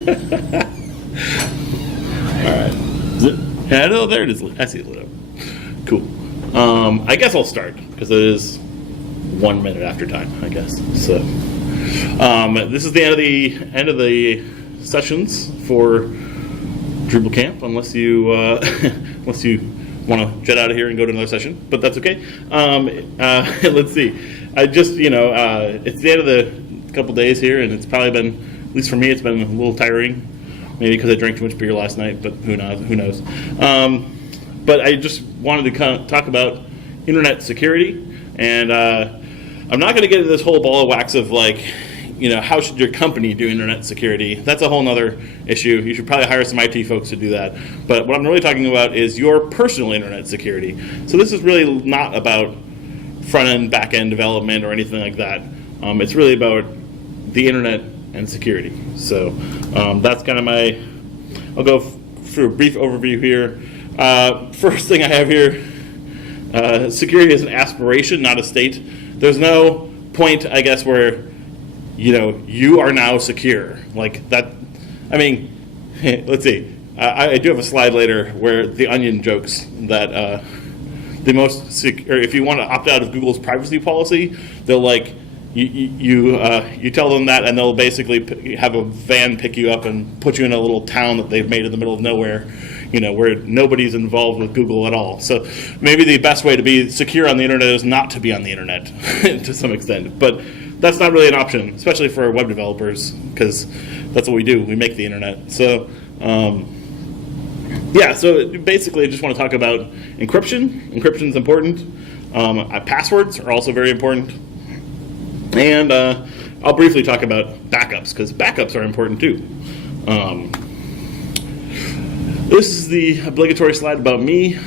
All right. Is it? Yeah, no, there it is. I see it lit up. Cool. I guess I'll start because it is 1 minute after time, I guess. So this is the end of the sessions for Drupal Camp, unless you want to jet out of here and go to another session, but that's okay. Let's see. I just it's the end of the couple days here, and it's probably been, at least for me, it's been a little tiring. Maybe because I drank too much beer last night, but who knows? But I just wanted to talk about internet security, and I'm not going to get into this whole ball of wax of how should your company do internet security. That's a whole other issue. You should probably hire some IT folks to do that. But what I'm really talking about is your personal internet security. So this is really not about front-end, back-end development or anything like that. It's really about the internet and security. So that's kind of I'll go through a brief overview here. First thing I have here, security is an aspiration, not a state. There's no point, I guess, where you are now secure. Like that, I mean, let's see. I do have a slide later where the Onion jokes that the most secure, if you want to opt out of Google's privacy policy, they'll you tell them that, and they'll basically have a van pick you up and put you in a little town that they've made in the middle of nowhere, where nobody's involved with Google at all. So maybe the best way to be secure on the internet is not to be on the internet to some extent. But that's not really an option, especially for web developers, because that's what we do. We make the internet. So so basically I just want to talk about encryption. Encryption is important. Passwords are also very important. And I'll briefly talk about backups, because backups are important too. This is the obligatory slide about me.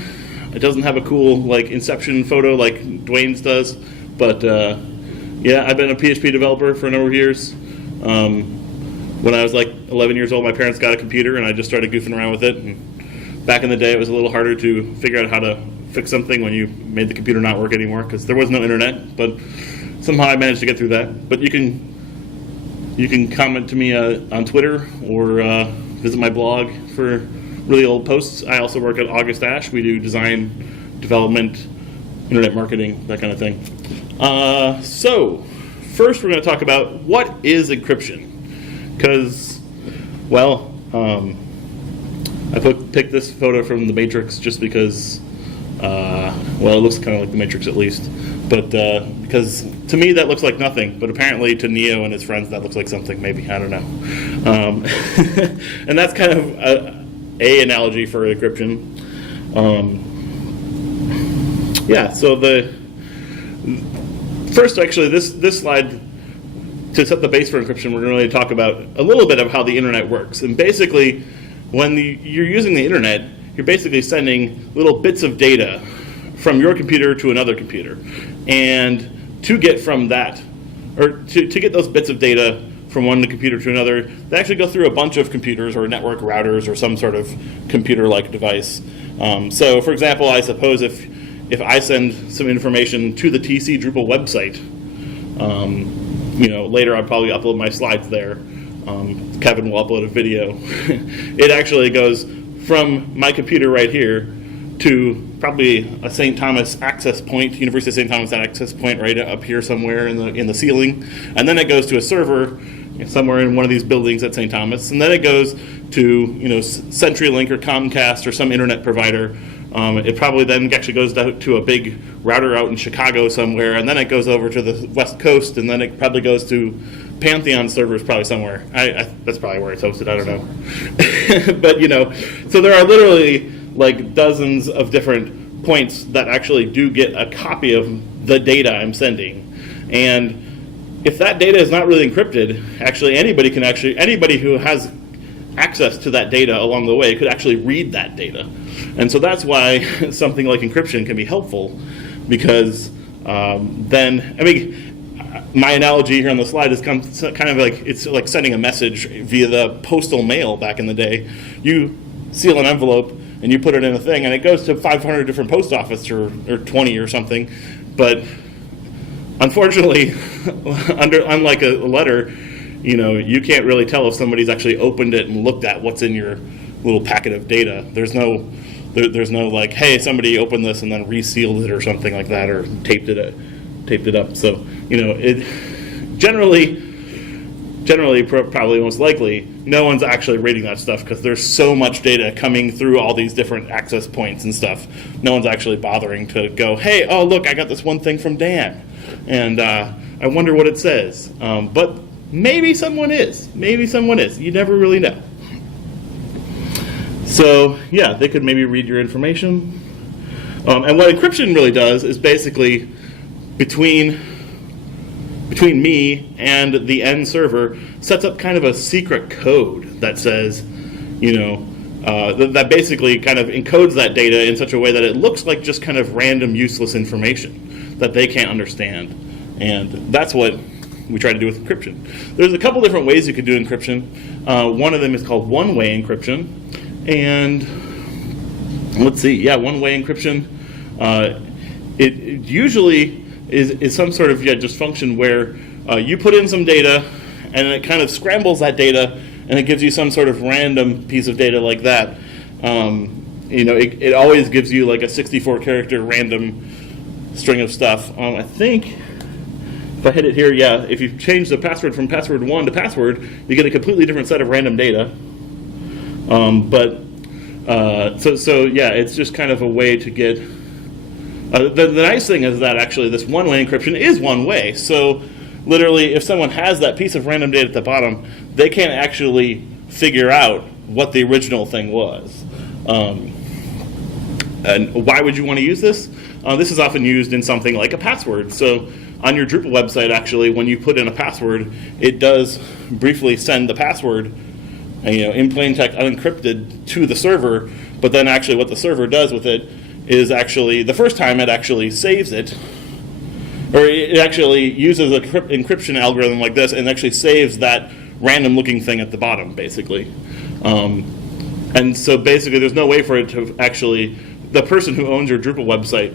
It doesn't have a cool Inception photo like Dwayne's does, but I've been a PHP developer for a number of years. When I was 11 years old, my parents got a computer, and I just started goofing around with it. And back in the day, it was a little harder to figure out how to fix something when you made the computer not work anymore, because there was no internet. But somehow I managed to get through that. But you can comment to me on Twitter or visit my blog for really old posts. I also work at August Ash. We do design, development, internet marketing, that kind of thing. So first we're going to talk about what is encryption. Because, I picked this photo from the Matrix just because, it looks kind of like the Matrix at least. But because to me that looks like nothing, but apparently to Neo and his friends that looks like something, maybe, I don't know. And that's kind of a analogy for encryption. So the first, actually, this slide, to set the base for encryption, we're going to really talk about a little bit of how the internet works. And basically, when you're using the internet, you're basically sending little bits of data from your computer to another computer. And to get from that, or to get those bits of data from one computer to another, they actually go through a bunch of computers or network routers or some sort of computer-like device. So for example, I suppose if I send some information to the TC Drupal website, later I'll probably upload my slides there. Kevin will upload a video. It actually goes from my computer right here to probably a St. Thomas access point, University of St. Thomas access point right up here somewhere in the ceiling, and then it goes to a server somewhere in one of these buildings at St. Thomas, and then it goes to CenturyLink or Comcast or some internet provider. It probably then actually goes to a big router out in Chicago somewhere, and then it goes over to the West Coast, and then it probably goes to Pantheon servers probably somewhere. That's probably where it's hosted, I don't know. But, so there are literally dozens of different points that actually do get a copy of the data I'm sending. And if that data is not really encrypted, anybody who has access to that data along the way could actually read that data. And so that's why something like encryption can be helpful, because my analogy here on the slide is kind of it's like sending a message via the postal mail back in the day. You seal an envelope and you put it in a thing, and it goes to 500 different post offices or 20 or something. But unfortunately, unlike a letter, you can't really tell if somebody's actually opened it and looked at what's in your little packet of data. There's no like, hey, somebody opened this and then resealed it or something like that, or taped it up. So it generally probably most likely no one's actually reading that stuff, because there's so much data coming through all these different access points and stuff. No one's actually bothering to go, hey, oh look, I got this one thing from Dan, and I wonder what it says. But maybe someone is. You never really know. So yeah, they could maybe read your information. And what encryption really does is basically between me and the end server sets up kind of a secret code that says, that basically kind of encodes that data in such a way that it looks like just kind of random useless information that they can't understand. And that's what we try to do with encryption. There's a couple different ways you could do encryption. One of them is called one-way encryption. And let's see, one-way encryption. It usually is some sort of just function where you put in some data and it kind of scrambles that data and it gives you some sort of random piece of data like that. It always gives you like a 64-character random string of stuff. I think if I hit it here, if you change the password from password 1 to password, you get a completely different set of random data. It's just kind of a way to get. The nice thing is that actually this one-way encryption is one way. So literally, if someone has that piece of random data at the bottom, they can't actually figure out what the original thing was. And why would you want to use this? This is often used in something like a password. So on your Drupal website, actually, when you put in a password, it does briefly send the password, in plain text unencrypted, to the server. But then actually what the server does with it is actually, the first time it actually saves it, or it actually uses an encryption algorithm like this and actually saves that random looking thing at the bottom, basically. And so basically there's no way for it to actually, the person who owns your Drupal website,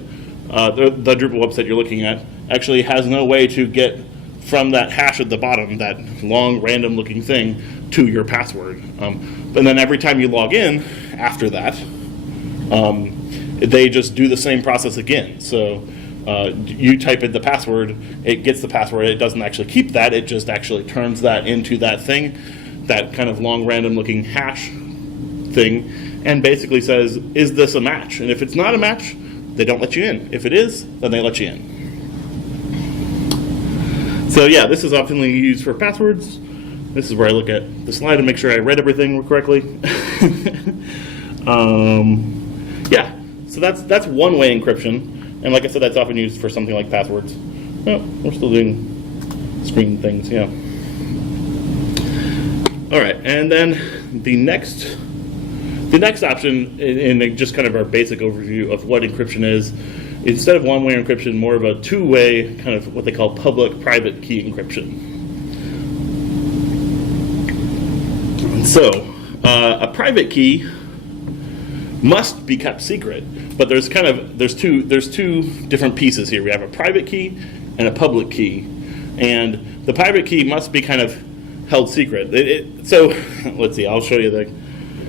the Drupal website you're looking at, actually has no way to get from that hash at the bottom, that long random looking thing, to your password. And then every time you log in after that, they just do the same process again. So you type in the password, it gets the password, it doesn't actually keep that, it just actually turns that into that thing, that kind of long random looking hash thing, and basically says, is this a match? And if it's not a match, they don't let you in. If it is, then they let you in. So yeah, this is often used for passwords. This is where I look at the slide to make sure I read everything correctly. So that's one-way encryption. And like I said, that's often used for something like passwords. Oh, we're still doing screen things, yeah. All right, and then the next option in just kind of our basic overview of what encryption is, instead of one-way encryption, more of a two-way kind of what they call public-private key encryption. And so a private key must be kept secret, but there's two different pieces here. We have a private key and a public key, and the private key must be kind of held secret. So let's see, I'll show you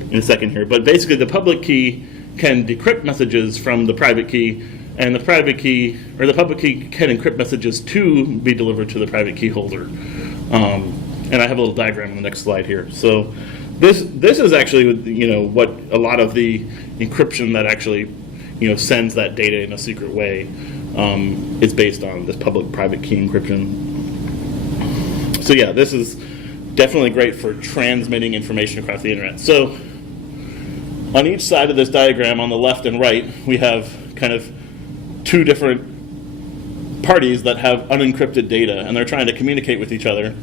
in a second here. But basically, the public key can decrypt messages from the private key, and the private key or the public key can encrypt messages to be delivered to the private key holder. And I have a little diagram on the next slide here. So this is actually what a lot of the encryption that actually sends that data in a secret way is based on, this public-private key encryption. So yeah, this is definitely great for transmitting information across the internet. So on each side of this diagram, on the left and right, we have kind of two different parties that have unencrypted data, and they're trying to communicate with each other.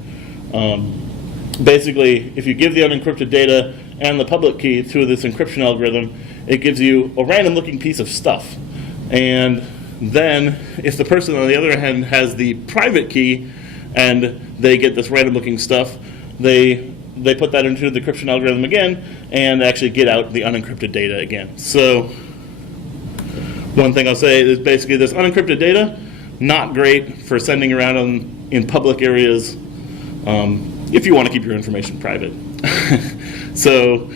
Basically, if you give the unencrypted data and the public key through this encryption algorithm, it gives you a random looking piece of stuff. And then if the person on the other hand has the private key and they get this random looking stuff, they put that into the encryption algorithm again and actually get out the unencrypted data again. So one thing I'll say is basically this unencrypted data, not great for sending around in public areas. if you want to keep your information private. So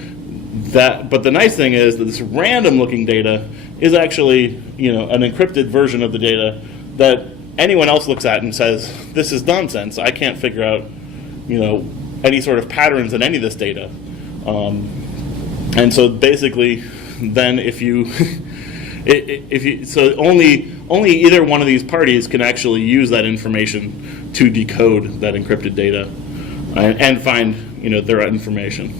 but the nice thing is that this random looking data is actually, an encrypted version of the data that anyone else looks at and says, this is nonsense. I can't figure out, any sort of patterns in any of this data. And so basically, then so only either one of these parties can actually use that information to decode that encrypted data and find, their information.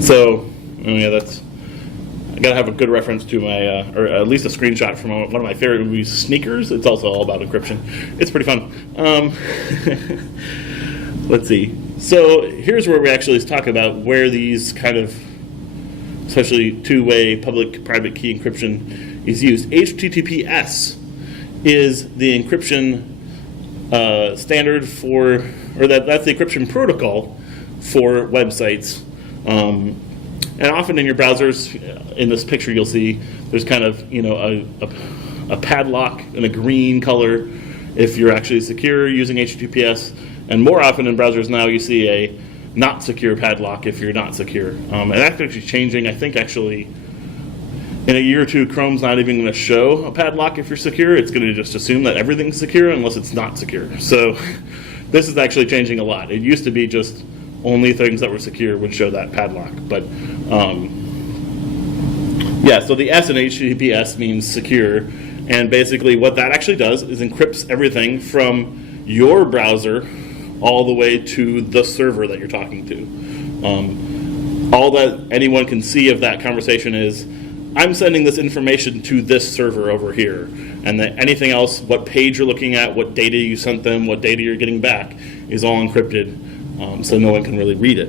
So, I gotta have a good reference to my, or at least a screenshot from one of my favorite movies, Sneakers. It's also all about encryption. It's pretty fun. Let's see. So here's where we actually talk about where these kind of, especially two-way public-private key encryption is used. HTTPS is the encryption standard for, or that's the encryption protocol for websites. And often in your browsers, in this picture you'll see there's kind of a padlock in a green color if you're actually secure using HTTPS, and more often in browsers now you see a not secure padlock if you're not secure. And that's actually changing. I think actually in a year or two, Chrome's not even going to show a padlock if you're secure. It's going to just assume that everything's secure unless it's not secure. So this is actually changing a lot. It used to be just only things that were secure would show that padlock. But so the S in HTTPS means secure, and basically what that actually does is encrypts everything from your browser all the way to the server that you're talking to. All that anyone can see of that conversation is, I'm sending this information to this server over here, and that anything else, what page you're looking at, what data you sent them, what data you're getting back, is all encrypted. So no one can really read it.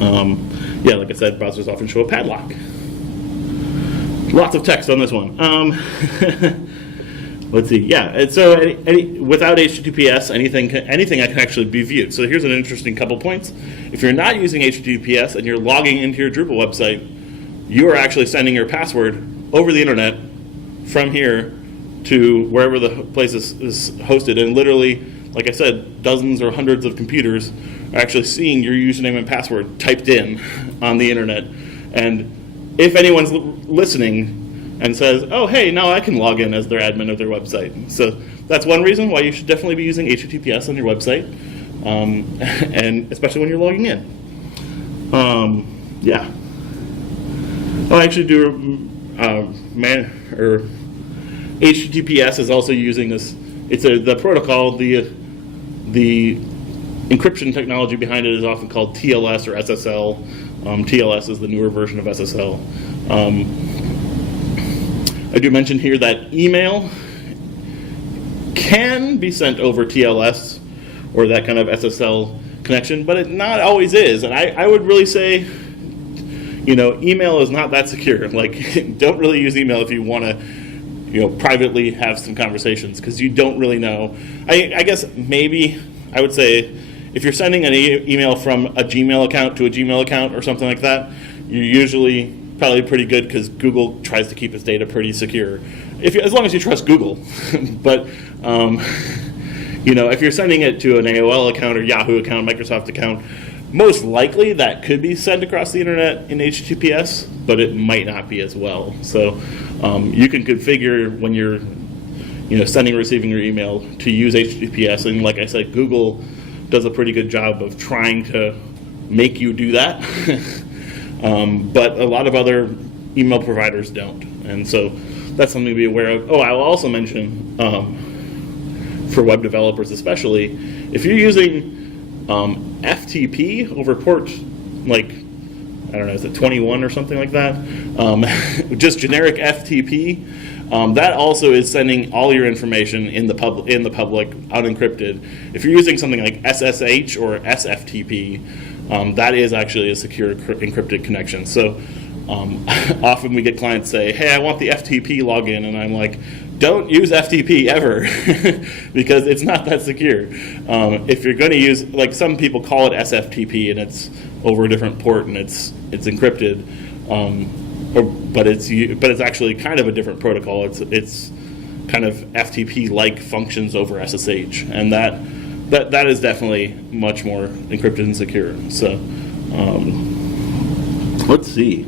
Like I said, browsers often show a padlock. Lots of text on this one. Let's see. So without HTTPS, anything can actually be viewed. So here's an interesting couple points. If you're not using HTTPS and you're logging into your Drupal website, you are actually sending your password over the internet from here to wherever the place is hosted, and literally, like I said, dozens or hundreds of computers are actually seeing your username and password typed in on the internet. And if anyone's listening and says, oh, hey, now I can log in as their admin of their website. So that's one reason why you should definitely be using HTTPS on your website, and especially when you're logging in. I'll actually do HTTPS is also using this. It's the protocol. The encryption technology behind it is often called TLS or SSL. TLS is the newer version of SSL. I do mention here that email can be sent over TLS or that kind of SSL connection, but it not always is. And I would really say, email is not that secure. Like, don't really use email if you want to, privately have some conversations, because you don't really know. I guess maybe I would say if you're sending an email from a Gmail account to a Gmail account or something like that, you're usually probably pretty good, because Google tries to keep its data pretty secure, as long as you trust Google. But if you're sending it to an AOL account or Yahoo account, Microsoft account, most likely that could be sent across the internet in HTTPS, but it might not be as well. So you can configure when you're sending or receiving your email to use HTTPS, and like I said, Google does a pretty good job of trying to make you do that. But a lot of other email providers don't, and so that's something to be aware of. Oh, I will also mention, for web developers especially, if you're using FTP over port, like, I don't know, is it 21 or something like that? Just generic FTP. That also is sending all your information in the public, unencrypted. If you're using something like SSH or SFTP, that is actually a secure encrypted connection. So often we get clients say, hey, I want the FTP login, and I'm like, don't use FTP ever, because it's not that secure. If you're going to use, like, some people call it SFTP, and it's over a different port and it's encrypted, but it's actually kind of a different protocol. It's kind of FTP-like functions over SSH, and that that is definitely much more encrypted and secure. So let's see.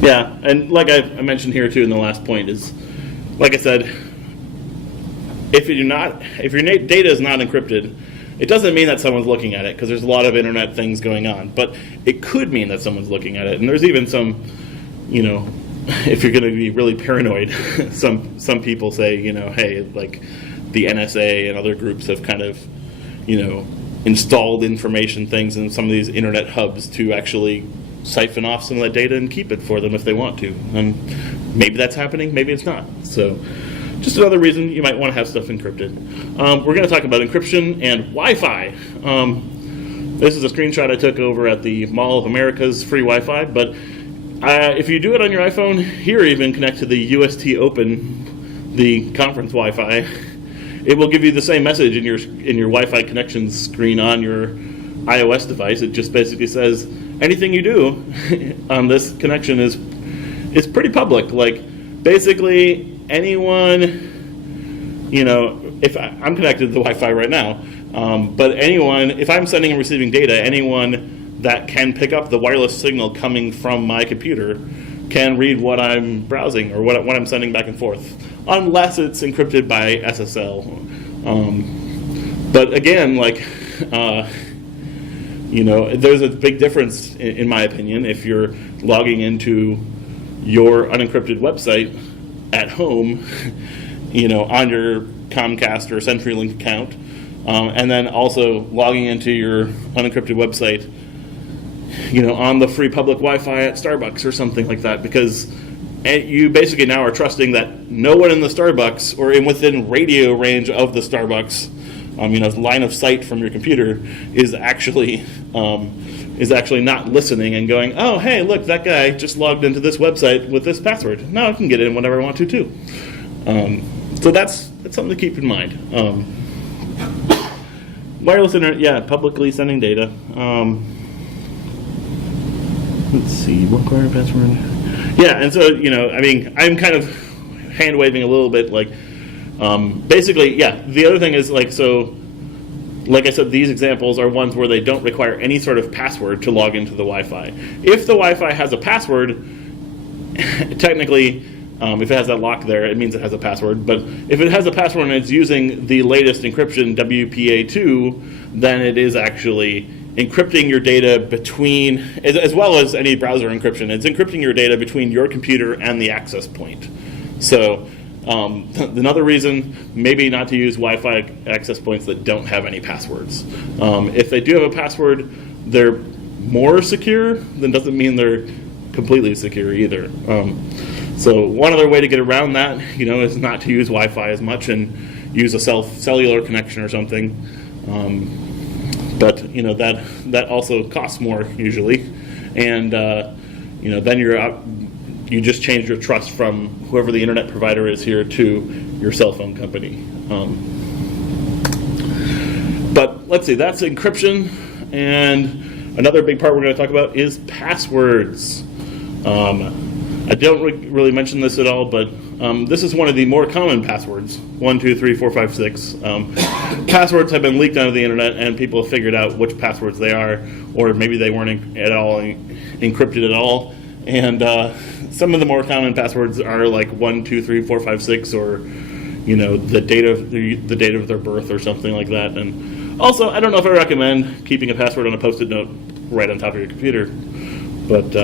Yeah, and like I mentioned here too in the last point is, like I said, if your data is not encrypted, it doesn't mean that someone's looking at it, because there's a lot of internet things going on. But it could mean that someone's looking at it, and there's even some, if you're going to be really paranoid, some people say, hey, like the NSA and other groups have kind of, installed information things in some of these internet hubs to actually siphon off some of that data and keep it for them if they want to. And maybe that's happening, maybe it's not. So just another reason you might want to have stuff encrypted. We're going to talk about encryption and Wi-Fi. This is a screenshot I took over at the Mall of America's free Wi-Fi, but if you do it on your iPhone, here even connect to the UST Open, the conference Wi-Fi, it will give you the same message in your Wi-Fi connections screen on your iOS device. It just basically says anything you do on this connection is pretty public. Like basically anyone, if I'm connected to the Wi-Fi right now, but anyone, if I'm sending and receiving data, anyone that can pick up the wireless signal coming from my computer can read what I'm browsing or what I'm sending back and forth, unless it's encrypted by SSL. But again, like, there's a big difference, in my opinion, if you're logging into your unencrypted website at home, on your Comcast or CenturyLink account, and then also logging into your unencrypted website, on the free public Wi-Fi at Starbucks or something like that, because you basically now are trusting that no one in the Starbucks or within radio range of the Starbucks, line of sight from your computer is actually not listening and going, oh, hey, look, that guy just logged into this website with this password. Now I can get in whenever I want to too. So that's something to keep in mind. Wireless internet, yeah, publicly sending data. Let's see, what required password? Yeah, and so, I'm kind of hand waving a little bit, like, basically, yeah, the other thing is, like, so, like I said, these examples are ones where they don't require any sort of password to log into the Wi-Fi. If the Wi-Fi has a password, technically, if it has that lock there, it means it has a password. But if it has a password and it's using the latest encryption, WPA2, then it is actually encrypting your data between, as well as any browser encryption, it's encrypting your data between your computer and the access point. So another reason maybe not to use Wi-Fi access points that don't have any passwords. If they do have a password, they're more secure, then doesn't mean they're completely secure either. So one other way to get around that, is not to use Wi-Fi as much and use a cellular connection or something. But that also costs more usually, and then you just change your trust from whoever the internet provider is here to your cell phone company. But let's see, that's encryption, and another big part we're going to talk about is passwords. I don't really mention this at all, but this is one of the more common passwords. 1, 2, 3, 4, 5, 6. Passwords have been leaked onto the internet, and people have figured out which passwords they are, or maybe they weren't at all encrypted at all. And some of the more common passwords are like 1, 2, 3, 4, 5, 6, or the date of their birth or something like that. And also, I don't know if I recommend keeping a password on a Post-it note right on top of your computer, but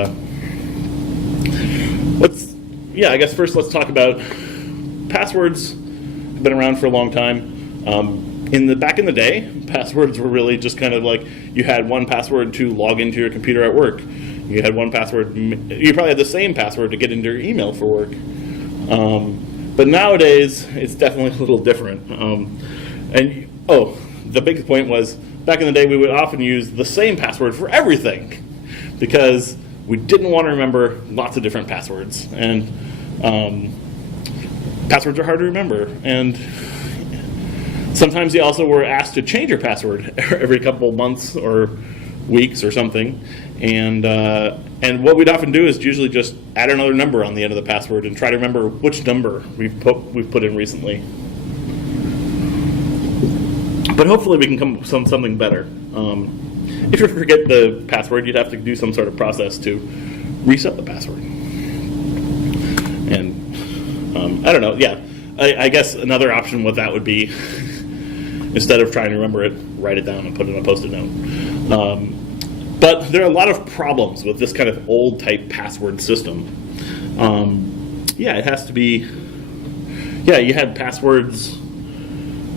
I guess first let's talk about passwords. Have been around for a long time. Back in the day, passwords were really just kind of like you had one password to log into your computer at work. You had one password. You probably had the same password to get into your email for work. But nowadays, it's definitely a little different. The big point was back in the day, we would often use the same password for everything because we didn't want to remember lots of different passwords, and passwords are hard to remember. And sometimes you also were asked to change your password every couple months or weeks or something. And what we'd often do is usually just add another number on the end of the password and try to remember which number we've put in recently. But hopefully we can come up with something better. If you forget the password, you'd have to do some sort of process to reset the password. And I don't know, yeah. I guess another option with that would be, instead of trying to remember it, write it down and put it on a Post-it note. But there are a lot of problems with this kind of old type password system. Yeah, it has to be, yeah, you had passwords.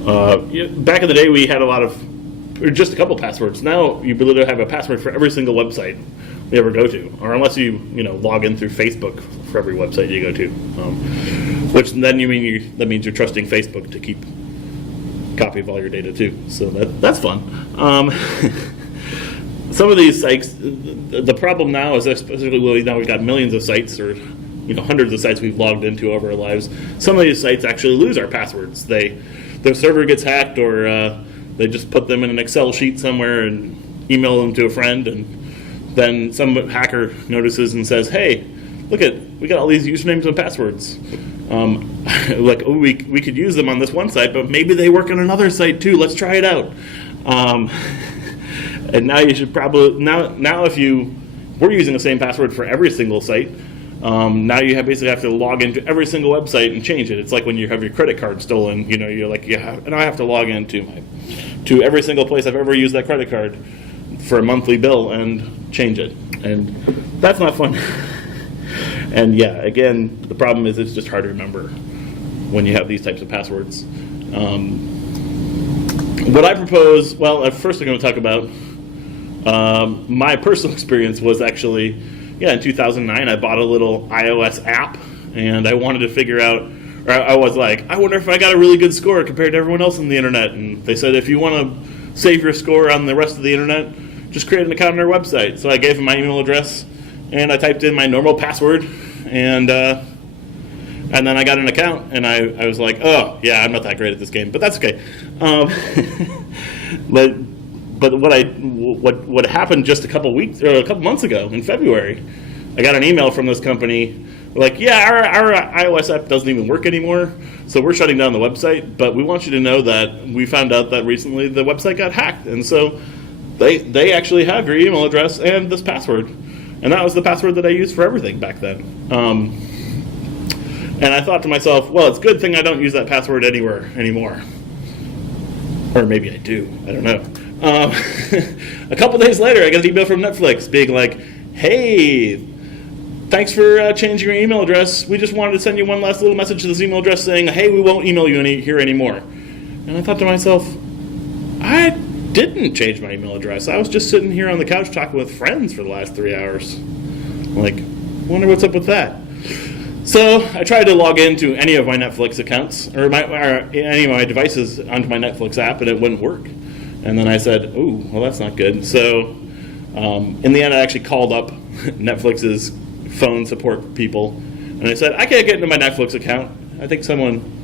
Back in the day, we had a lot of, or just a couple passwords. Now you literally have a password for every single website you ever go to, or unless you log in through Facebook for every website you go to, which then that means you're trusting Facebook to keep copy of all your data too. So that's fun. Some of these sites, the problem now is, especially now we've got millions of sites, or hundreds of sites we've logged into over our lives. Some of these sites actually lose our passwords. Their server gets hacked, or they just put them in an Excel sheet somewhere and email them to a friend, and then some hacker notices and says, "Hey, we got all these usernames and passwords. Like, oh, we could use them on this one site, but maybe they work on another site too. Let's try it out." And now you should probably now if we're using the same password for every single site. Now you basically have to log into every single website and change it. It's like when you have your credit card stolen. You're like, and I have to log into to every single place I've ever used that credit card for a monthly bill and change it, and that's not fun. And yeah, again, the problem is it's just hard to remember when you have these types of passwords. What I propose, well, first I'm going to talk about my personal experience was actually, in 2009, I bought a little iOS app, and I wanted to figure out, or I was like, I wonder if I got a really good score compared to everyone else on the internet. And they said, if you want to save your score on the rest of the internet, just create an account on our website. So I gave them my email address, and I typed in my normal password, and then I got an account, and I was like, oh, yeah, I'm not that great at this game, but that's okay. But what happened just a couple months ago in February, I got an email from this company like, yeah, our iOS app doesn't even work anymore, so we're shutting down the website, but we want you to know that we found out that recently the website got hacked, and so they actually have your email address and this password, and that was the password that I used for everything back then. And I thought to myself, well, it's a good thing I don't use that password anywhere anymore. Or maybe I do, I don't know. A couple days later, I got an email from Netflix being like, hey, thanks for changing your email address. We just wanted to send you one last little message to this email address saying, hey, we won't email you here anymore. And I thought to myself, I didn't change my email address. I was just sitting here on the couch talking with friends for the last 3 hours. Like, wonder what's up with that. So I tried to log into any of my Netflix accounts, or any of my devices onto my Netflix app, and it wouldn't work. And then I said, oh, well, that's not good. So in the end, I actually called up Netflix's phone support people, and I said, I can't get into my Netflix account. I think someone,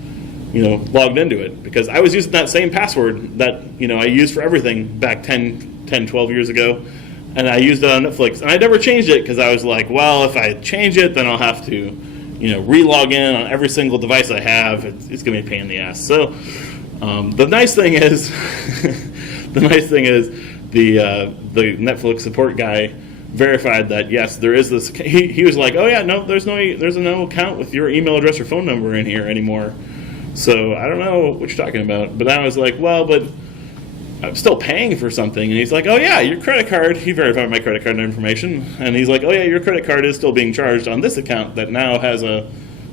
logged into it, because I was using that same password that, I used for everything back 10, 12 years ago, and I used it on Netflix. And I never changed it, because I was like, well, if I change it, then I'll have to, re-log in on every single device I have. It's going to be a pain in the ass. So the nice thing is, the Netflix support guy verified that yes, there is this. He was like, oh yeah, no, there's no account with your email address or phone number in here anymore. So I don't know what you're talking about. But I was like, well, but I'm still paying for something. And he's like, oh yeah, your credit card. He verified my credit card information, and he's like, oh yeah, your credit card is still being charged on this account that now has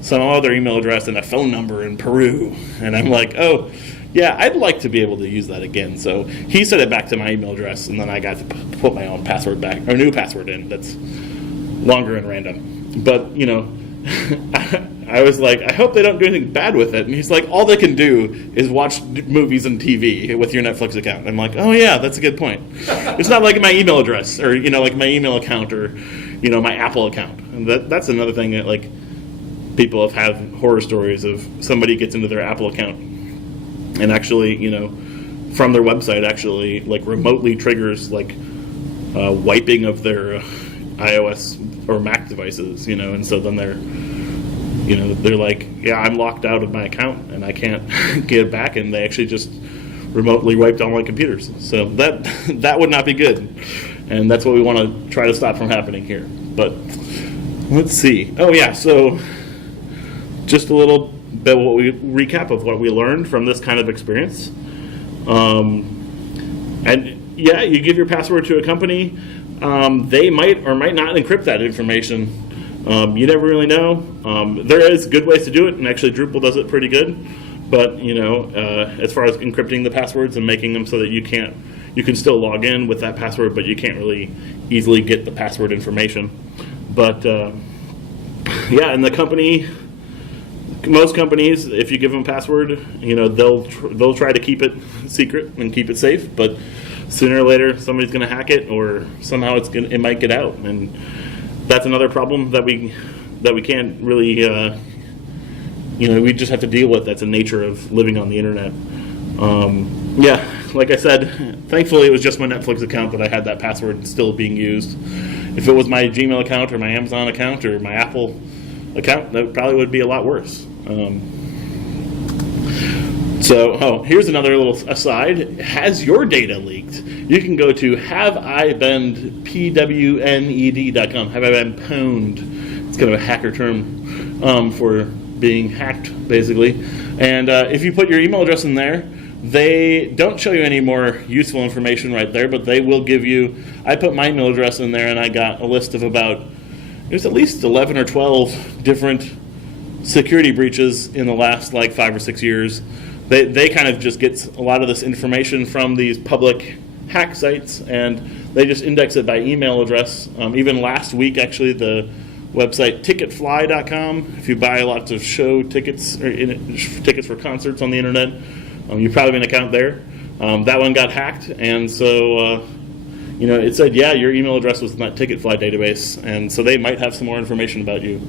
some other email address and a phone number in Peru. And I'm like, oh. Yeah, I'd like to be able to use that again. So he set it back to my email address, and then I got to put my own password back, or new password in that's longer and random. But, I was like, I hope they don't do anything bad with it. And he's like, all they can do is watch movies and TV with your Netflix account. I'm like, oh yeah, that's a good point. It's not like my email address, or, like my email account, or, my Apple account. And that's another thing that, like, people have had horror stories of somebody gets into their Apple account and actually, from their website, actually, like, remotely triggers, like, wiping of their iOS or Mac devices, and so then they're like, yeah, I'm locked out of my account and I can't get it back, and they actually just remotely wiped online computers. So that would not be good, and that's what we want to try to stop from happening here. But let's see. Oh yeah, so just a little bit of recap of what we learned from this kind of experience. And yeah, you give your password to a company. They might or might not encrypt that information. You never really know. There is good ways to do it, and actually Drupal does it pretty good. But as far as encrypting the passwords and making them so that you can still log in with that password, but you can't really easily get the password information. But yeah, and most companies, if you give them a password, they'll try to keep it secret and keep it safe. But sooner or later, somebody's going to hack it, or somehow it might get out, and that's another problem that we can't really, we just have to deal with. That's the nature of living on the internet. Yeah, like I said, thankfully it was just my Netflix account that I had that password still being used. If it was my Gmail account or my Amazon account or my Apple account, that probably would be a lot worse. Here's another little aside. Has your data leaked? You can go to haveibeen.pwned.com. Have I been pwned? It's kind of a hacker term for being hacked, basically. And if you put your email address in there, they don't show you any more useful information right there, but they will give you. I put my email address in there, and I got a list of there's at least 11 or 12 different security breaches in the last 5 or 6 years. They kind of just get a lot of this information from these public hack sites, and they just index it by email address. Even last week, actually, the website ticketfly.com, if you buy lots of show tickets or tickets for concerts on the internet, you probably have an account there. That one got hacked, and so it said, yeah, your email address was in that Ticketfly database, and so they might have some more information about you.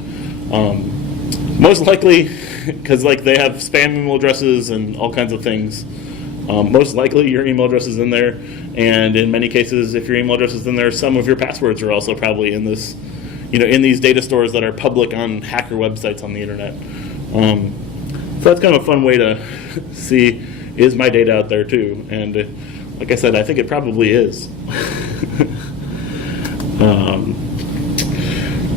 Most likely, because they have spam email addresses and all kinds of things, most likely your email address is in there, and in many cases, if your email address is in there, some of your passwords are also probably in this, in these data stores that are public on hacker websites on the internet. So that's kind of a fun way to see, is my data out there too? And like I said, I think it probably is.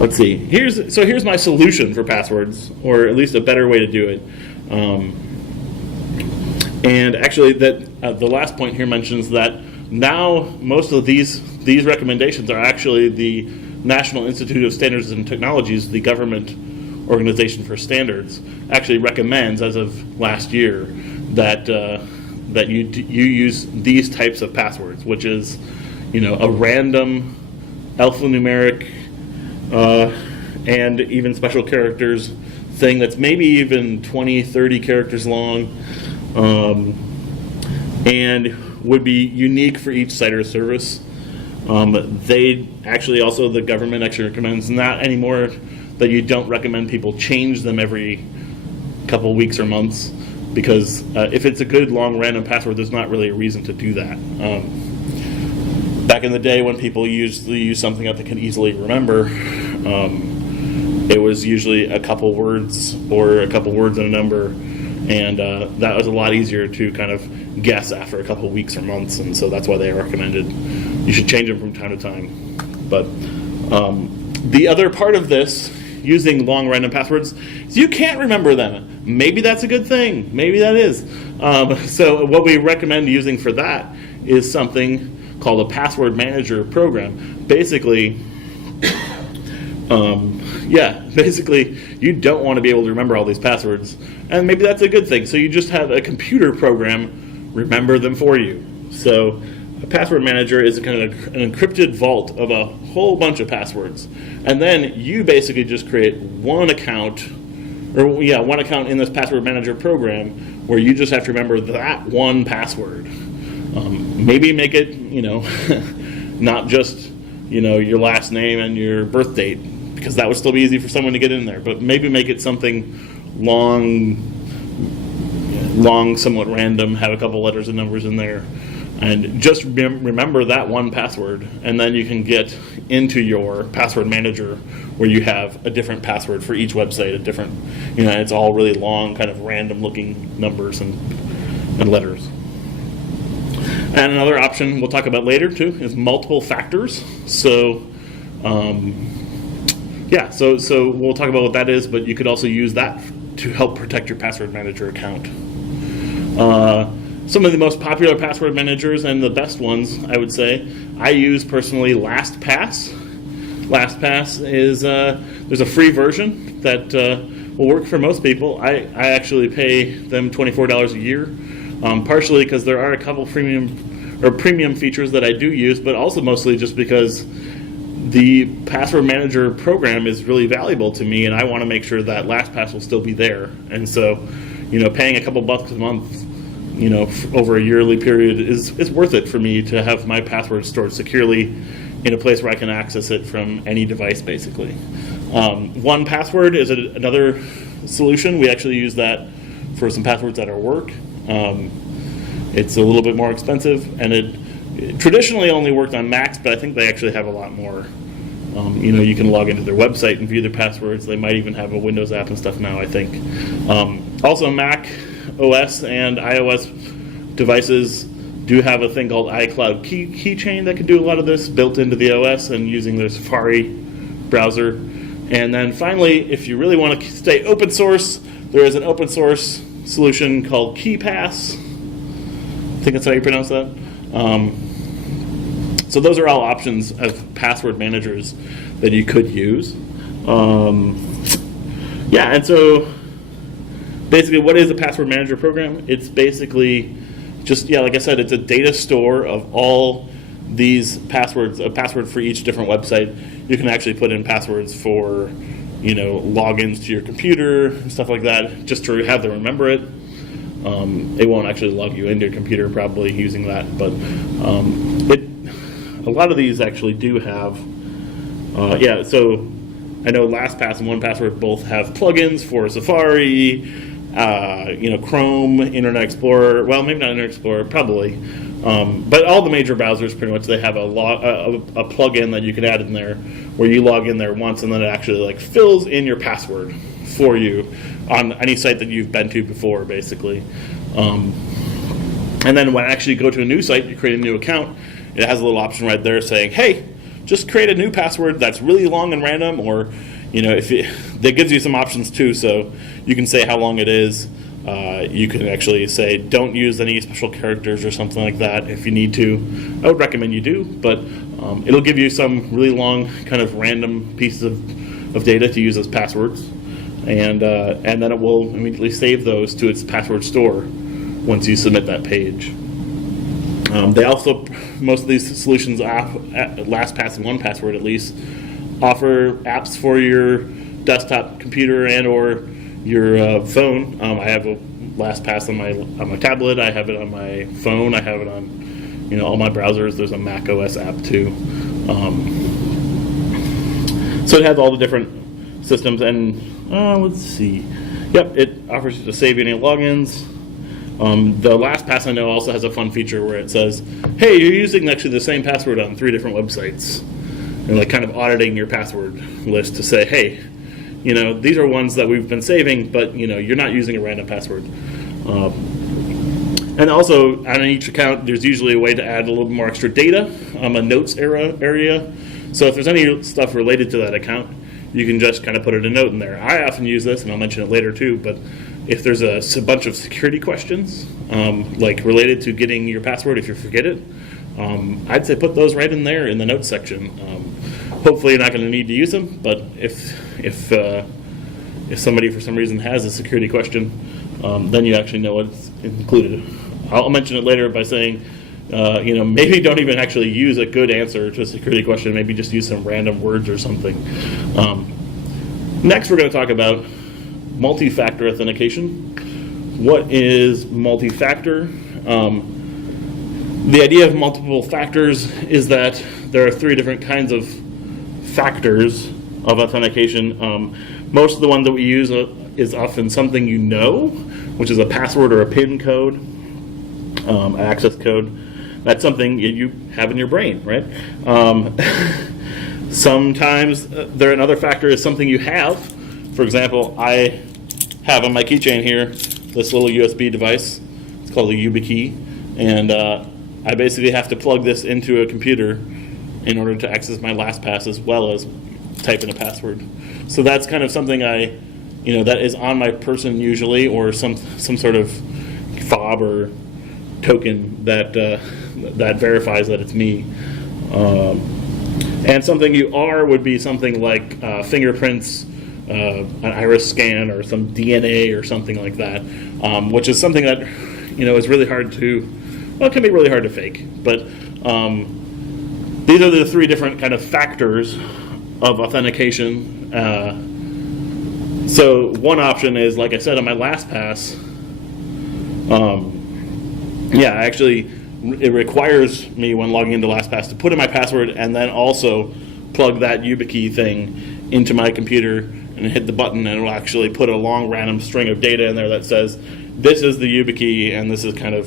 Let's see. Here's my solution for passwords, or at least a better way to do it. And actually, the last point here mentions that now most of these recommendations are actually the National Institute of Standards and Technologies, the government organization for standards, actually recommends, as of last year, that you use these types of passwords, which is a random alphanumeric and even special characters thing that's maybe even 20, 30 characters long, and would be unique for each site or service. The government actually recommends not anymore that you don't recommend people change them every couple weeks or months, because if it's a good long random password, there's not really a reason to do that. Back in the day when people usually use something that they can easily remember, it was usually a couple words or a couple words and a number, and that was a lot easier to kind of guess after a couple weeks or months, and so that's why they recommended you should change them from time to time. But the other part of this, using long random passwords, is you can't remember them. Maybe that's a good thing. Maybe that is. So what we recommend using for that is something called a password manager program. Basically, you don't want to be able to remember all these passwords, and maybe that's a good thing. So you just have a computer program remember them for you. So a password manager is kind of an encrypted vault of a whole bunch of passwords, and then you basically just create one account in this password manager program where you just have to remember that one password. Maybe make it, not just, your last name and your birth date, because that would still be easy for someone to get in there. But maybe make it something long, somewhat random, have a couple letters and numbers in there, and just remember that one password, and then you can get into your password manager where you have a different password for each website, a different, it's all really long, kind of random looking numbers and letters. And another option we'll talk about later too is multiple factors. So yeah, so we'll talk about what that is, but you could also use that to help protect your password manager account. Some of the most popular password managers and the best ones, I would say, I use personally LastPass. LastPass is, there's a free version that will work for most people. I actually pay them $24 a year, partially because there are a couple premium features that I do use, but also mostly just because the password manager program is really valuable to me, and I want to make sure that LastPass will still be there. And so, paying a couple bucks a month, over a yearly period is worth it for me to have my password stored securely in a place where I can access it from any device, basically. 1Password is another solution. We actually use that for some passwords at our work. It's a little bit more expensive, and it traditionally only worked on Macs, but I think they actually have a lot more. You can log into their website and view their passwords. They might even have a Windows app and stuff now, I think. Also, Mac OS and iOS devices do have a thing called iCloud Keychain that can do a lot of this built into the OS and using their Safari browser. And then finally, if you really want to stay open source, there is an open source solution called KeePass. I think that's how you pronounce that. So those are all options of password managers that you could use. Yeah, and so basically, what is a password manager program? It's basically just, like I said, it's a data store of all these passwords, a password for each different website. You can actually put in passwords for, logins to your computer, stuff like that, just to have them remember it. It won't actually log you into your computer probably using that, but a lot of these actually do have, so I know LastPass and 1Password both have plugins for Safari, Chrome, Internet Explorer. Well, maybe not Internet Explorer, probably, but all the major browsers pretty much they have a plugin that you can add in there, where you log in there once and then it actually fills in your password for you on any site that you've been to before, basically. And then when I actually go to a new site, you create a new account. It has a little option right there saying, "Hey, just create a new password that's really long and random," or that gives you some options too. So you can say how long it is. You can actually say don't use any special characters or something like that if you need to. I would recommend you do, but it'll give you some really long kind of random pieces of data to use as passwords, and then it will immediately save those to its password store once you submit that page. They also, most of these solutions, LastPass and 1Password at least, offer apps for your desktop computer and or your phone. I have a LastPass on my tablet. I have it on my phone. I have it on all my browsers. There's a Mac OS app too. So it has all the different systems, and let's see. Yep, it offers you to save any logins. The LastPass I know also has a fun feature where it says, "Hey, you're using actually the same password on 3 different websites," and kind of auditing your password list to say, "Hey, these are ones that we've been saving, but you're not using a random password." And also on each account, there's usually a way to add a little bit more extra data, a notes area. So if there's any stuff related to that account, you can just kind of put a note in there. I often use this, and I'll mention it later too, but if there's a bunch of security questions, related to getting your password if you forget it, I'd say put those right in there in the notes section. Hopefully you're not going to need to use them, but if somebody for some reason has a security question, then you actually know what's included. I'll mention it later by saying, maybe don't even actually use a good answer to a security question. Maybe just use some random words or something. Next, we're going to talk about multi-factor authentication. What is multi-factor? The idea of multiple factors is that there are 3 different kinds of factors of authentication. Most of the ones that we use is often something which is a password or a PIN code, an access code. That's something you have in your brain, right? Sometimes another factor is something you have. For example, I have on my keychain here this little USB device. It's called a YubiKey, and I basically have to plug this into a computer in order to access my LastPass as well as type in a password. So that's kind of something that is on my person usually, or some sort of fob or token that that verifies that it's me. And something you are would be something like fingerprints, an iris scan, or some DNA or something like that, which is something that is really hard to, well, it can be really hard to fake. But these are the three different kind of factors of authentication. So one option is, like I said, on my LastPass, it requires me when logging into LastPass to put in my password and then also plug that YubiKey thing into my computer and hit the button, and it will actually put a long random string of data in there that says, this is the YubiKey, and this is kind of,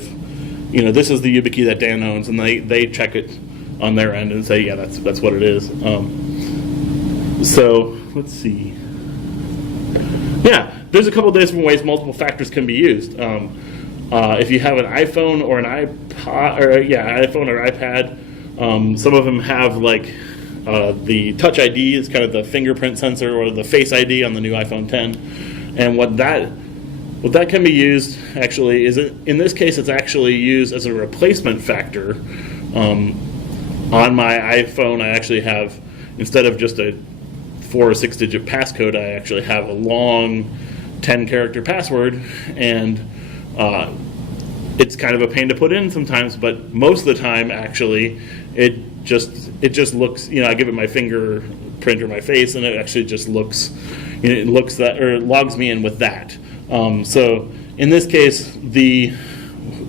this is the YubiKey that Dan owns, and they check it on their end and say, yeah, that's what it is. So let's see. Yeah, there's a couple of different ways multiple factors can be used. If you have an iPhone or an iPod, or iPhone or iPad, some of them have like the Touch ID is kind of the fingerprint sensor, or the Face ID on the new iPhone 10. And what that can be used actually is, in this case, it's actually used as a replacement factor. On my iPhone, I actually have, instead of just a 4 or 6-digit passcode, I actually have a long 10-character password, and it's kind of a pain to put in sometimes, but most of the time, actually, it just looks, I give it my fingerprint or my face, and it actually just looks, it looks that, or it logs me in with that. So in this case, the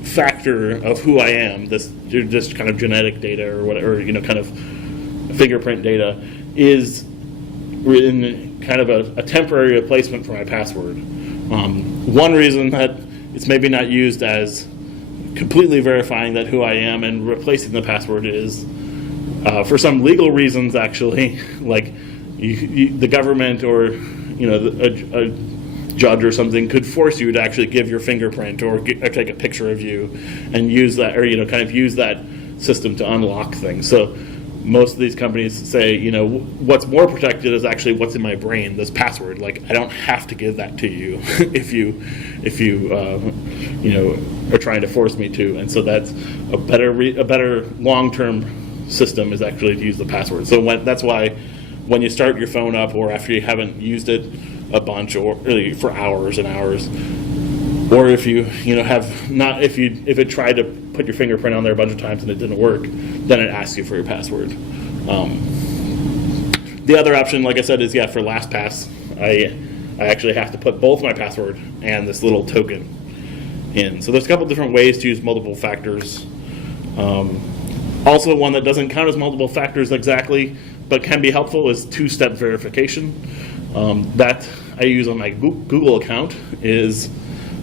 factor of who I am, this kind of genetic data or whatever, kind of fingerprint data, is in kind of a temporary replacement for my password. One reason that it's maybe not used as completely verifying that who I am and replacing the password is for some legal reasons, actually, like the government or a judge or something could force you to actually give your fingerprint or take a picture of you and use that, or kind of use that system to unlock things. So most of these companies say, what's more protected is actually what's in my brain, this password. Like, I don't have to give that to you if you are trying to force me to. And so that's a better long-term system is actually to use the password. So that's why when you start your phone up, or after you haven't used it a bunch, or really for hours and hours, or if you have not, if it tried to put your fingerprint on there a bunch of times and it didn't work, then it asks you for your password. The other option, like I said, is for LastPass. I actually have to put both my password and this little token in. So there's a couple different ways to use multiple factors. Also, one that doesn't count as multiple factors exactly, but can be helpful, is two-step verification. That I use on my Google account is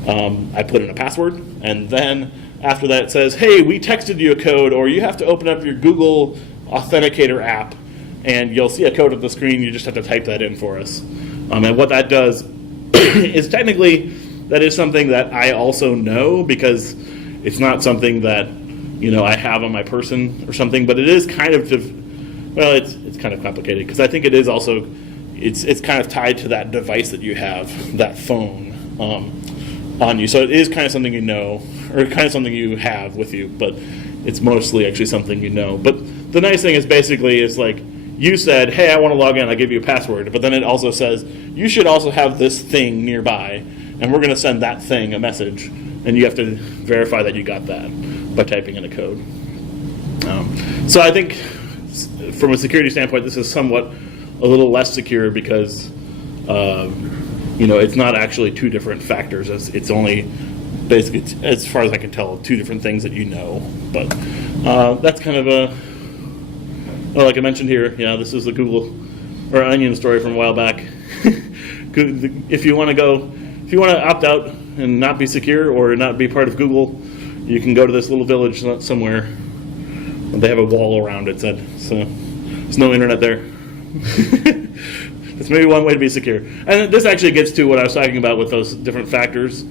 I put in a password, and then after that it says, hey, we texted you a code, or you have to open up your Google Authenticator app, and you'll see a code on the screen. You just have to type that in for us. And what that does is technically that is something that I also know, because it's not something that I have on my person or something, but it is kind of it's kind of complicated, because I think it is also it's kind of tied to that device that you have, that phone on you. So it is kind of something or kind of something you have with you, but it's mostly actually something you know. But the nice thing is basically is like, you said, hey, I want to log in, I give you a password, but then it also says, you should also have this thing nearby, and we're going to send that thing a message, and you have to verify that you got that by typing in a code. So I think from a security standpoint, this is somewhat a little less secure, because it's not actually two different factors. It's only basically, as far as I can tell, two different things that you know. But that's kind of like I mentioned here, this is the Google or Onion story from a while back. If you want to opt out and not be secure or not be part of Google, you can go to this little village somewhere. They have a wall around it, so there's no internet there. That's maybe one way to be secure. And this actually gets to what I was talking about with those different factors.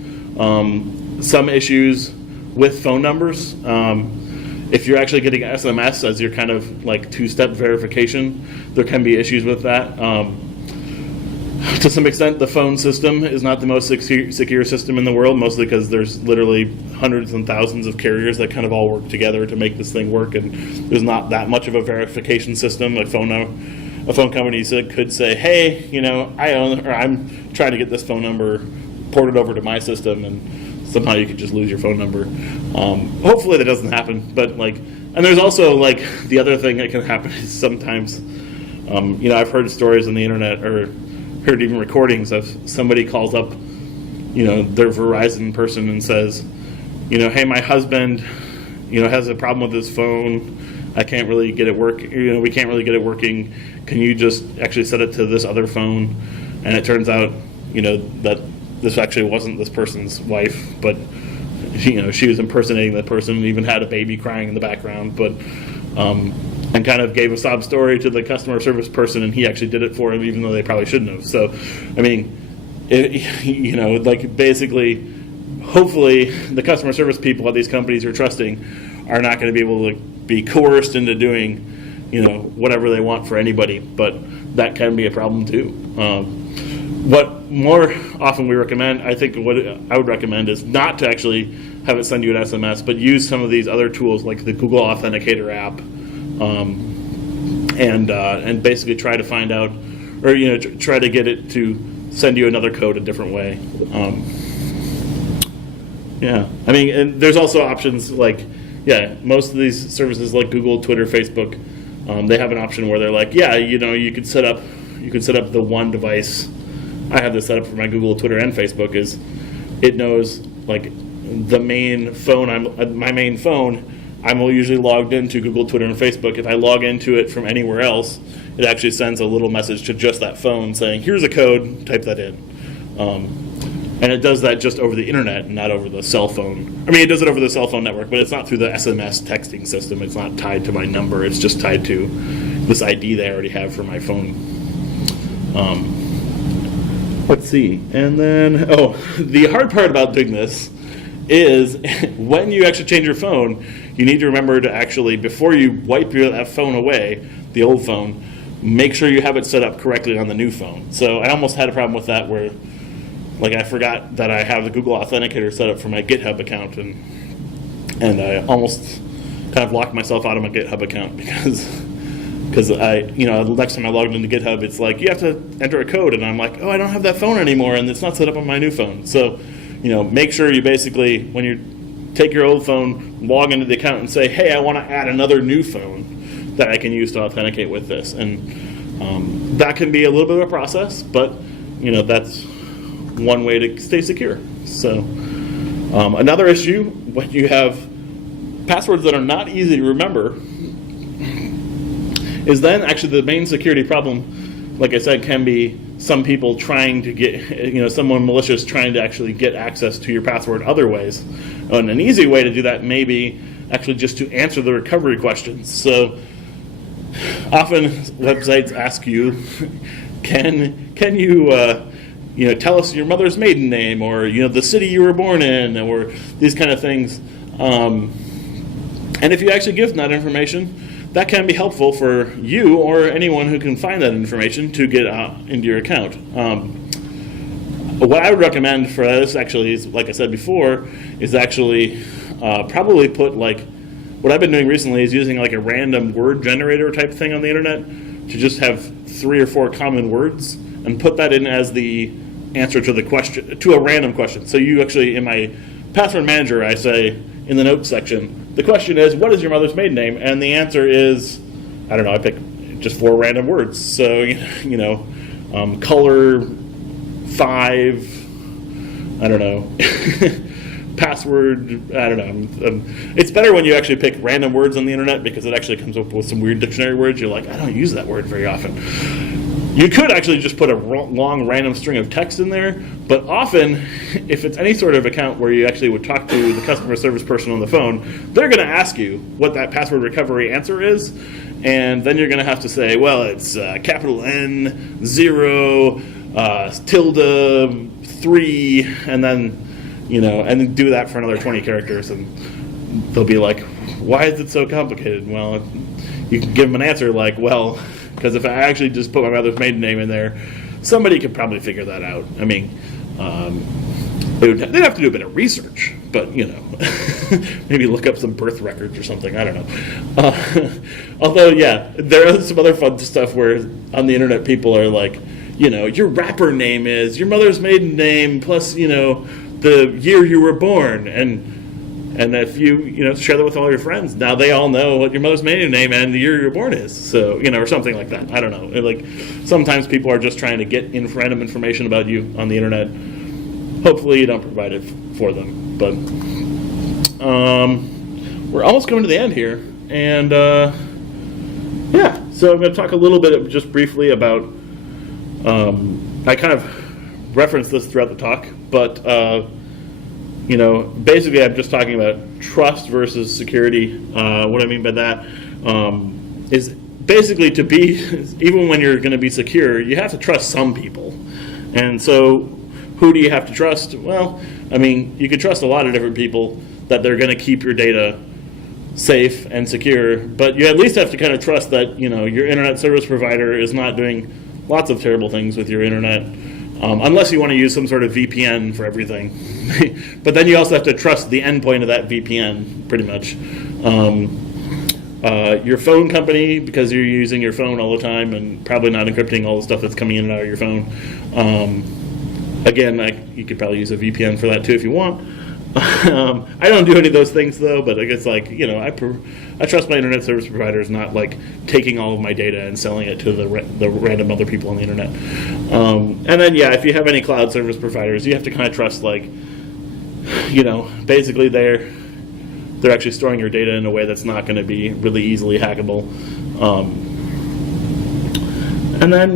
Some issues with phone numbers. If you're actually getting SMS as your kind of like two-step verification, there can be issues with that. To some extent, the phone system is not the most secure system in the world, mostly because there's literally hundreds and thousands of carriers that kind of all work together to make this thing work, and there's not that much of a verification system. A phone company could say, hey, I'm trying to get this phone number ported over to my system, and somehow you could just lose your phone number. Hopefully that doesn't happen, but and there's also the other thing that can happen is sometimes, I've heard stories on the internet or heard even recordings of somebody calls up, their Verizon person and says, hey, my husband, has a problem with his phone. I can't really get it working. We can't really get it working. Can you just actually set it to this other phone? And it turns out, that this actually wasn't this person's wife, but she was impersonating that person and even had a baby crying in the background. But and kind of gave a sob story to the customer service person, and he actually did it for him, even though they probably shouldn't have. So, I mean, basically, hopefully, the customer service people at these companies you're trusting are not going to be able to be coerced into doing, whatever they want for anybody. But that can be a problem too. What more often we recommend, I think what I would recommend is not to actually have it send you an SMS, but use some of these other tools like the Google Authenticator app. And basically try to find out, or try to get it to send you another code a different way. I mean, and there's also options most of these services like Google, Twitter, Facebook, they have an option where they're like, you could set up the one device. I have this set up for my Google, Twitter, and Facebook. Is it knows the main phone? My main phone. I'm usually logged into Google, Twitter, and Facebook. If I log into it from anywhere else, it actually sends a little message to just that phone saying, here's a code, type that in. And it does that just over the internet and not over the cell phone. I mean, it does it over the cell phone network, but it's not through the SMS texting system. It's not tied to my number. It's just tied to this ID that I already have for my phone. Let's see. And then, the hard part about doing this is when you actually change your phone, you need to remember to actually, before you wipe that phone away, the old phone, make sure you have it set up correctly on the new phone. So I almost had a problem with that where I forgot that I have the Google Authenticator set up for my GitHub account, and I almost kind of locked myself out of my GitHub account because the next time I logged into GitHub, it's like, you have to enter a code, and I'm like, I don't have that phone anymore, and it's not set up on my new phone. So make sure you basically, when you take your old phone, log into the account and say, hey, I want to add another new phone that I can use to authenticate with this. And that can be a little bit of a process, but that's one way to stay secure. So another issue, when you have passwords that are not easy to remember, is then actually the main security problem, like I said, can be some people trying to get, someone malicious trying to actually get access to your password other ways. And an easy way to do that may be actually just to answer the recovery questions. So often websites ask you, can you tell us your mother's maiden name, or the city you were born in, or these kind of things. And if you actually give them that information, that can be helpful for you or anyone who can find that information to get into your account. What I would recommend for this actually is, like I said before, is actually probably put what I've been doing recently is using a random word generator type thing on the internet to just have 3 or 4 common words and put that in as the answer to the question, to a random question. So you actually, in my password manager, I say in the notes section, the question is, what is your mother's maiden name? And the answer is, I don't know, I pick just 4 random words. So, color, 5, I don't know, password, I don't know. It's better when you actually pick random words on the internet because it actually comes up with some weird dictionary words. You're like, I don't use that word very often. You could actually just put a long random string of text in there, but often, if it's any sort of account where you actually would talk to the customer service person on the phone, they're going to ask you what that password recovery answer is, and then you're going to have to say, well, it's capital N, 0, tilde, 3, and then, and then do that for another 20 characters, and they'll be like, why is it so complicated? Well, you can give them an answer like, well, because if I actually just put my mother's maiden name in there, somebody could probably figure that out. I mean, they'd have to do a bit of research, but, maybe look up some birth records or something. I don't know. Although, yeah, there are some other fun stuff where on the internet people are like, your rapper name is your mother's maiden name plus, the year you were born. And if you, share that with all your friends, now they all know what your mother's maiden name and the year you were born is. So, or something like that. I don't know. Like, sometimes people are just trying to get random information about you on the internet. Hopefully you don't provide it for them. But we're almost coming to the end here. And, so I'm going to talk a little bit just briefly about, I kind of referenced this throughout the talk, but basically I'm just talking about trust versus security. What I mean by that is basically to be, even when you're going to be secure, you have to trust some people. And so who do you have to trust? Well, I mean, you can trust a lot of different people that they're going to keep your data safe and secure, but you at least have to kind of trust that, your internet service provider is not doing lots of terrible things with your internet. Unless you want to use some sort of VPN for everything. But then you also have to trust the endpoint of that VPN, pretty much. Your phone company, because you're using your phone all the time and probably not encrypting all the stuff that's coming in and out of your phone. Again, you could probably use a VPN for that too if you want. I don't do any of those things though, but I guess I trust my internet service provider is not like taking all of my data and selling it to the random other people on the internet. And then if you have any cloud service providers, you have to kind of trust basically they're actually storing your data in a way that's not going to be really easily hackable. And then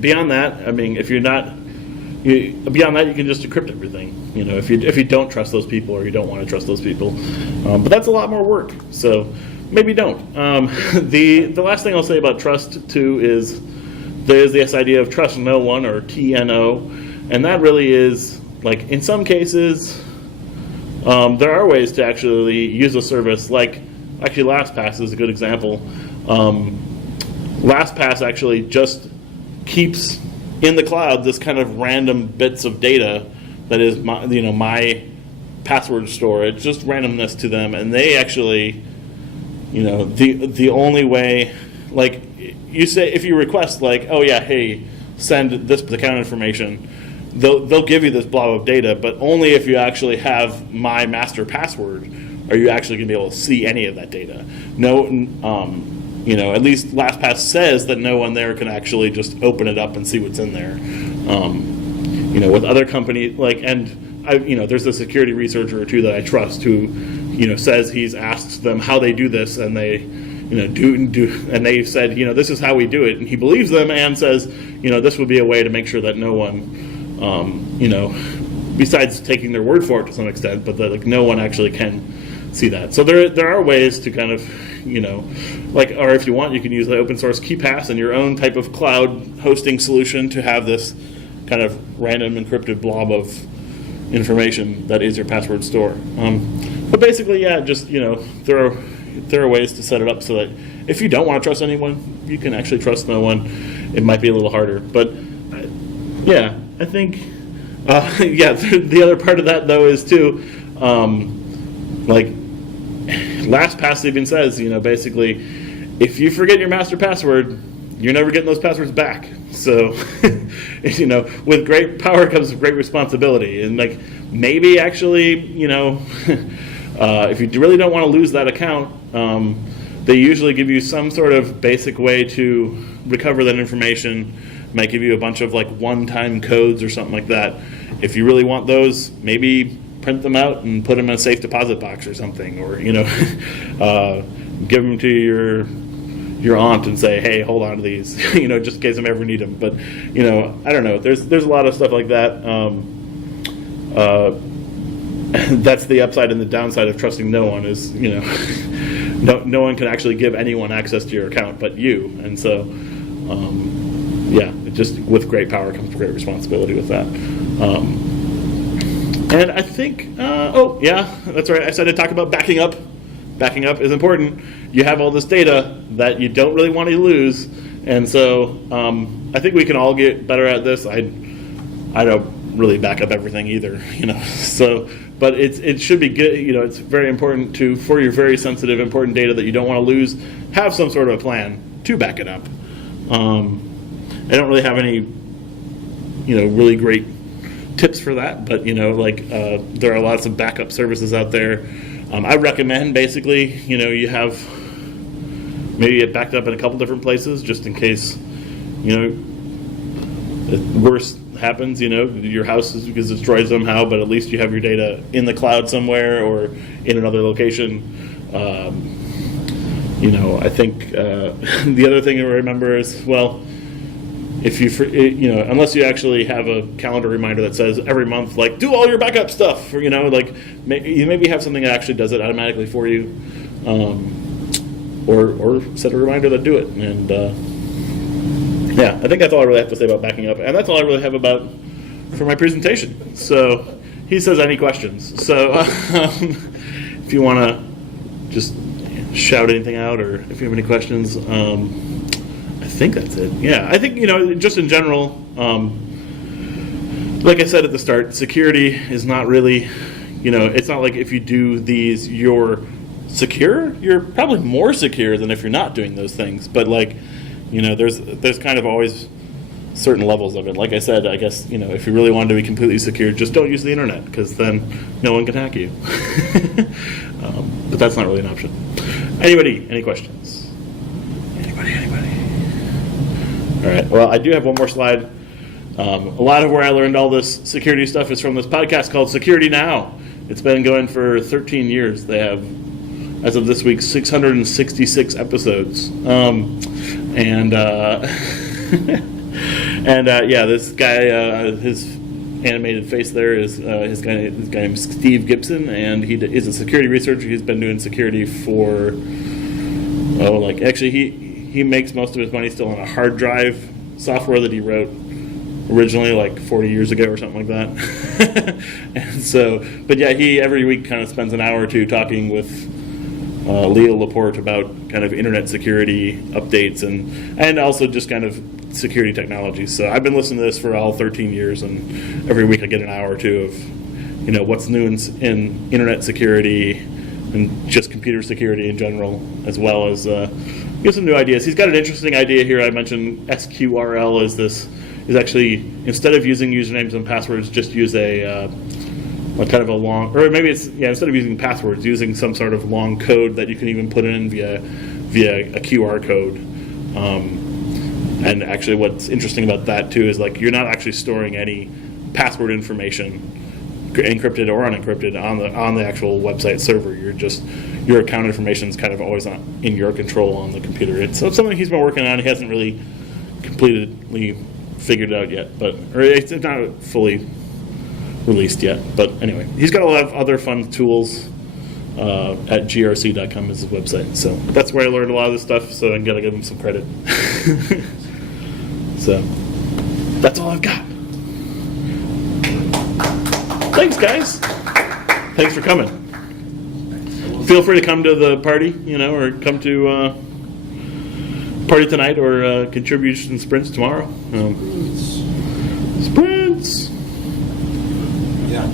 beyond that, I mean, if you're not beyond that, you can just decrypt everything. If you don't trust those people or you don't want to trust those people, but that's a lot more work. So maybe don't. The last thing I'll say about trust too is there's this idea of trust no one, or TNO, and that really is like in some cases there are ways to actually use a service. Like actually LastPass is a good example. LastPass actually just keeps in the cloud this kind of random bits of data that is my password store. It's just randomness to them, and they actually, the only way, like you say, if you request like, oh yeah, hey, send this account information, they'll give you this blob of data, but only if you actually have my master password are you actually going to be able to see any of that data. No, at least LastPass says that no one there can actually just open it up and see what's in there. With other companies, there's a security researcher or two that I trust who, says he's asked them how they do this, and they, do, and they've said, this is how we do it, and he believes them and says, this would be a way to make sure that no one, besides taking their word for it to some extent, but that no one actually can see that. So there are ways to kind of, or if you want, you can use the open source KeyPass and your own type of cloud hosting solution to have this kind of random encrypted blob of information that is your password store. But basically, just there are ways to set it up so that if you don't want to trust anyone, you can actually trust no one. It might be a little harder, but I think the other part of that though is too LastPass even says, basically, if you forget your master password, you're never getting those passwords back. So, with great power comes great responsibility. And maybe actually, if you really don't want to lose that account, they usually give you some sort of basic way to recover that information. Might give you a bunch of one-time codes or something like that. If you really want those, maybe print them out and put them in a safe deposit box or something, or give them to your aunt and say, hey, hold on to these, just in case I ever need them. But I don't know. There's a lot of stuff like that. That's the upside and the downside of trusting no one is no one can actually give anyone access to your account but you, and so it just with great power comes great responsibility with that. And I think, that's right. I said I'd talk about backing up backing up is important. You have all this data that you don't really want to lose, and so I think we can all get better at this. I don't really back up everything either, So, but it should be good. It's very important for your very sensitive, important data that you don't want to lose, have some sort of a plan to back it up. I don't really have any, really great tips for that, but there are lots of backup services out there. I recommend basically, you have maybe it backed up in a couple different places just in case, the worst happens, your house gets destroyed somehow, but at least you have your data in the cloud somewhere or in another location. I think the other thing to remember is, well, if you, unless you actually have a calendar reminder that says every month, like, do all your backup stuff, or, you maybe have something that actually does it automatically for you, or set a reminder that do it. And yeah, I think that's all I really have to say about backing up, and that's all I really have for my presentation. So he says any questions. So if you want to just shout anything out, or if you have any questions. I think that's it. Yeah, I think, just in general, like I said at the start, security is not really, it's not like if you do these, you're secure. You're probably more secure than if you're not doing those things. But there's kind of always certain levels of it. Like I said, I guess, if you really wanted to be completely secure, just don't use the internet, because then no one can hack you. But that's not really an option. Anybody, any questions? Anybody? All right, well, I do have one more slide. A lot of where I learned all this security stuff is from this podcast called Security Now. It's been going for 13 years. They have, as of this week, 666 episodes. This guy, his animated face there is his guy named Steve Gibson, and he is a security researcher. He's been doing security for, he makes most of his money still on a hard drive software that he wrote originally, like 40 years ago or something like that. And so, but yeah, he every week kind of spends an hour or two talking with Leo Laporte about kind of internet security updates and also just kind of security technologies. So I've been listening to this for all 13 years, and every week I get an hour or two of, what's new in internet security and just computer security in general, as well as get some new ideas. He's got an interesting idea here. I mentioned SQRL is actually, instead of using usernames and passwords, just use a kind of a long, or maybe it's, instead of using passwords, using some sort of long code that you can even put in via a QR code. And actually what's interesting about that too is, like, you're not actually storing any password information, encrypted or unencrypted, on the actual website server. Your account information is kind of always in your control on the computer. It's something he's been working on. He hasn't really completely figured it out yet, or it's not fully released yet. But anyway, he's got a lot of other fun tools at grc.com is his website. So that's where I learned a lot of this stuff, so I gotta give him some credit. So that's all I've got. Thanks, guys. Thanks for coming. Feel free to come to the party, or come to party tonight, or contribution sprints tomorrow. Sprints. Yeah.